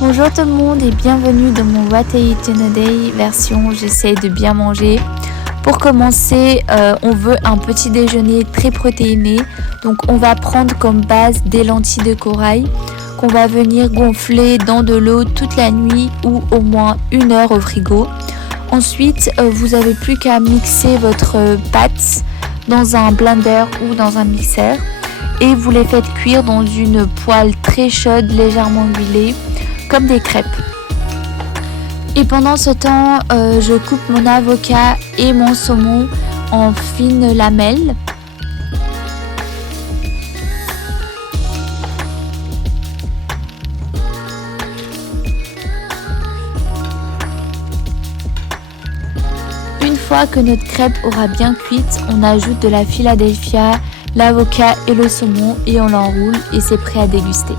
Bonjour tout le monde et bienvenue dans mon What I Eat in a Day version j'essaie de bien manger. Pour commencer, on veut un petit déjeuner très protéiné. Donc on va prendre comme base des lentilles de corail qu'on va venir gonfler dans de l'eau toute la nuit ou au moins 1 heure au frigo. Ensuite, vous n'avez plus qu'à mixer votre pâte dans un blender ou dans un mixeur et vous les faites cuire dans une poêle très chaude, légèrement huilée, comme des crêpes. Et pendant ce temps, je coupe mon avocat et mon saumon en fines lamelles. Une fois que notre crêpe aura bien cuite, on ajoute de la Philadelphia, l'avocat et le saumon et on l'enroule et c'est prêt à déguster.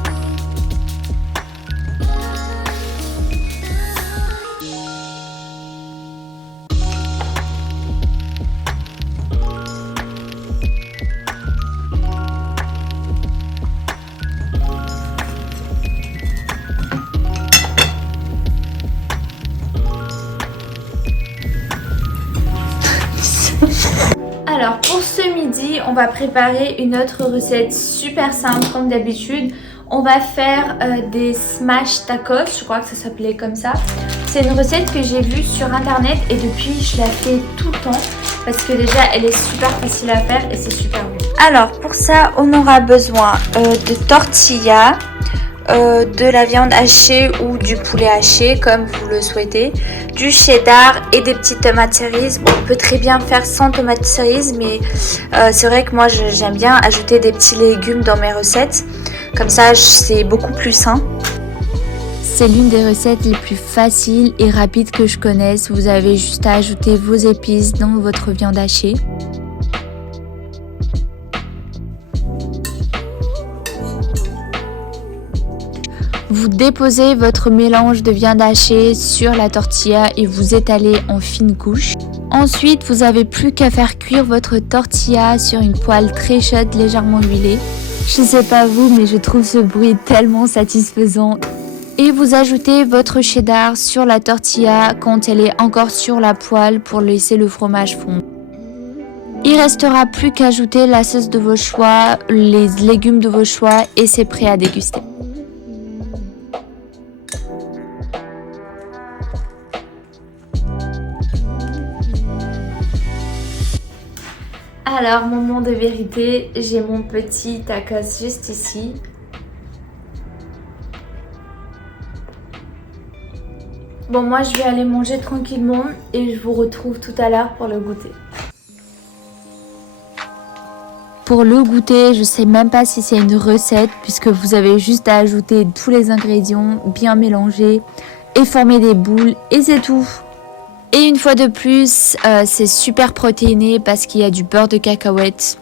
Alors pour ce midi, on va préparer une autre recette super simple comme d'habitude. On va faire des smash tacos, je crois que ça s'appelait comme ça. C'est une recette que j'ai vue sur internet et depuis je la fais tout le temps parce que déjà elle est super facile à faire et c'est super bon. Alors pour ça on aura besoin de tortillas, de la viande hachée ou du poulet haché comme vous le souhaitez, du cheddar et des petites tomates cerises. On peut très bien faire sans tomates cerises mais c'est vrai que moi j'aime bien ajouter des petits légumes dans mes recettes, comme ça c'est beaucoup plus sain. C'est l'une des recettes les plus faciles et rapides que je connaisse. Vous avez juste à ajouter vos épices dans votre viande hachée. Vous déposez votre mélange de viande hachée sur la tortilla et vous étalez en fines couches. Ensuite, vous n'avez plus qu'à faire cuire votre tortilla sur une poêle très chaude, légèrement huilée. Je sais pas vous, mais je trouve ce bruit tellement satisfaisant. Et vous ajoutez votre cheddar sur la tortilla quand elle est encore sur la poêle pour laisser le fromage fondre. Il restera plus qu'à ajouter la sauce de vos choix, les légumes de vos choix et c'est prêt à déguster. Alors, moment de vérité, j'ai mon petit tacos juste ici. Bon, moi je vais aller manger tranquillement et je vous retrouve tout à l'heure pour le goûter. Pour le goûter, je sais même pas si c'est une recette puisque vous avez juste à ajouter tous les ingrédients, bien mélanger et former des boules et c'est tout. Et une fois de plus, c'est super protéiné parce qu'il y a du beurre de cacahuète.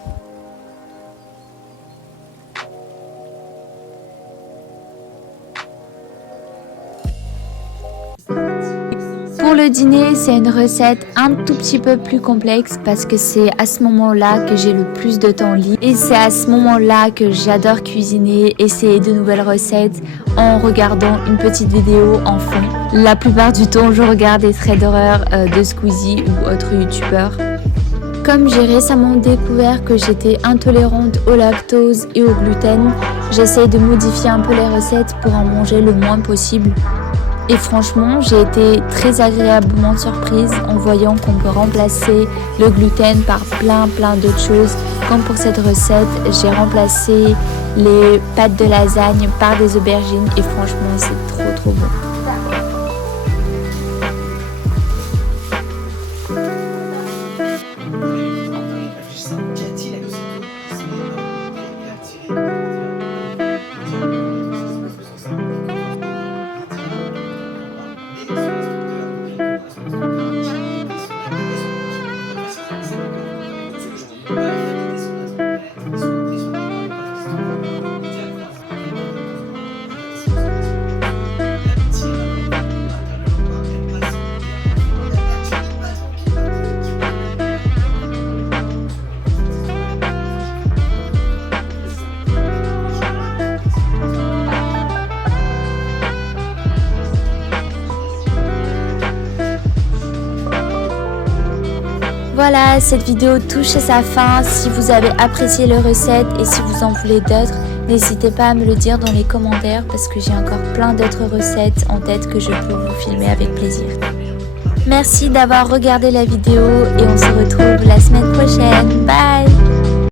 Pour le dîner, c'est une recette un tout petit peu plus complexe parce que c'est à ce moment-là que j'ai le plus de temps libre. Et c'est à ce moment-là que j'adore cuisiner, essayer de nouvelles recettes en regardant une petite vidéo en fond. La plupart du temps, je regarde des traits d'horreur de Squeezie ou autres youtubeurs. Comme j'ai récemment découvert que j'étais intolérante au lactose et au gluten, j'essaye de modifier un peu les recettes pour en manger le moins possible. Et franchement, j'ai été très agréablement surprise en voyant qu'on peut remplacer le gluten par plein d'autres choses. Comme pour cette recette, j'ai remplacé les pâtes de lasagne par des aubergines et franchement, c'est trop bon. Voilà, cette vidéo touche à sa fin. Si vous avez apprécié les recettes et si vous en voulez d'autres, n'hésitez pas à me le dire dans les commentaires parce que j'ai encore plein d'autres recettes en tête que je peux vous filmer avec plaisir. Merci d'avoir regardé la vidéo et on se retrouve la semaine prochaine. Bye!